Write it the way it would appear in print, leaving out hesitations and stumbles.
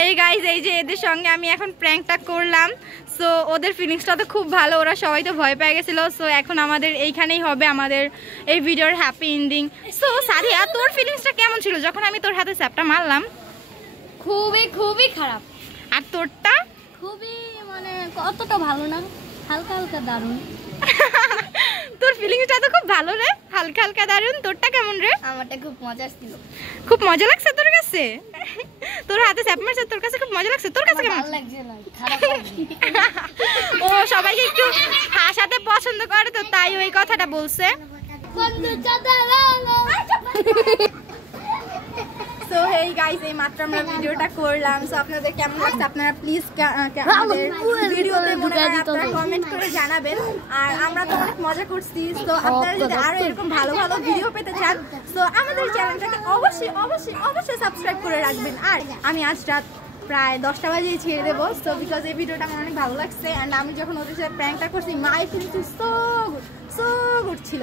এই গাইজ এই যে এদের সঙ্গে আমি এখন প্র্যাঙ্কটা করলাম, সো ওদের ফিলিংসটা তো খুব ভালো, ওরা সবাই তো ভয় পেয়ে গেছিলো। সো এখন আমাদের এইখানেই হবে আমাদের এই ভিডিওর হ্যাপি এন্ডিং। সো সাদিয়া, তোর ফিলিংসটা কেমন ছিল যখন আমি তোর হাতে স্যাপটা মারলাম? খুবই খুবই খারাপ। আর তোরটা? খুবই মানে অতটা ভালো না, হালকা হালকা দারুণ। তোর ফিলিংসটা তো খুব ভালো রে, হালকা হালকা দারুণ। তোরটা কেমন রে? আমারটা খুব মজা ছিল। খুব মজা লাগছে তোর কাছে? তোর হাতে স্যাপ মারছে, তোর কাছে খুব মজা লাগছে? তোর কাছে কেমন লাগছে না, খারাপ লাগছে। ও সবাইকে একটু হাসাতে পছন্দ করে তো তাই ওই কথাটা বলছে। সো হেই গাইস, এই মাত্র আমরা ভিডিওটা করলাম। সো আপনাদের কেমন লাগছে আপনারা প্লিজ আমাদের ভিডিওতে মনে হয় আপনারা কমেন্ট করে জানাবেন। আর আমরা তো অনেক মজা করছি। সো আপনারা যদি আরো এরকম ভালো ভালো ভিডিও পেতে চান সো আমাদের চ্যানেলটাকে অবশ্যই অবশ্যই অবশ্যই সাবস্ক্রাইব করে রাখবেন। আর আমি আজ রাত প্রায় 10টা বাজে ছেড়ে দেবো। সো বিকজ এই ভিডিওটা আমার অনেক ভালো লাগছে অ্যান্ড আমি যখন ওদের সাথে প্র্যাঙ্কটা করছি মাই ফিলিংস সো গুড ছিল।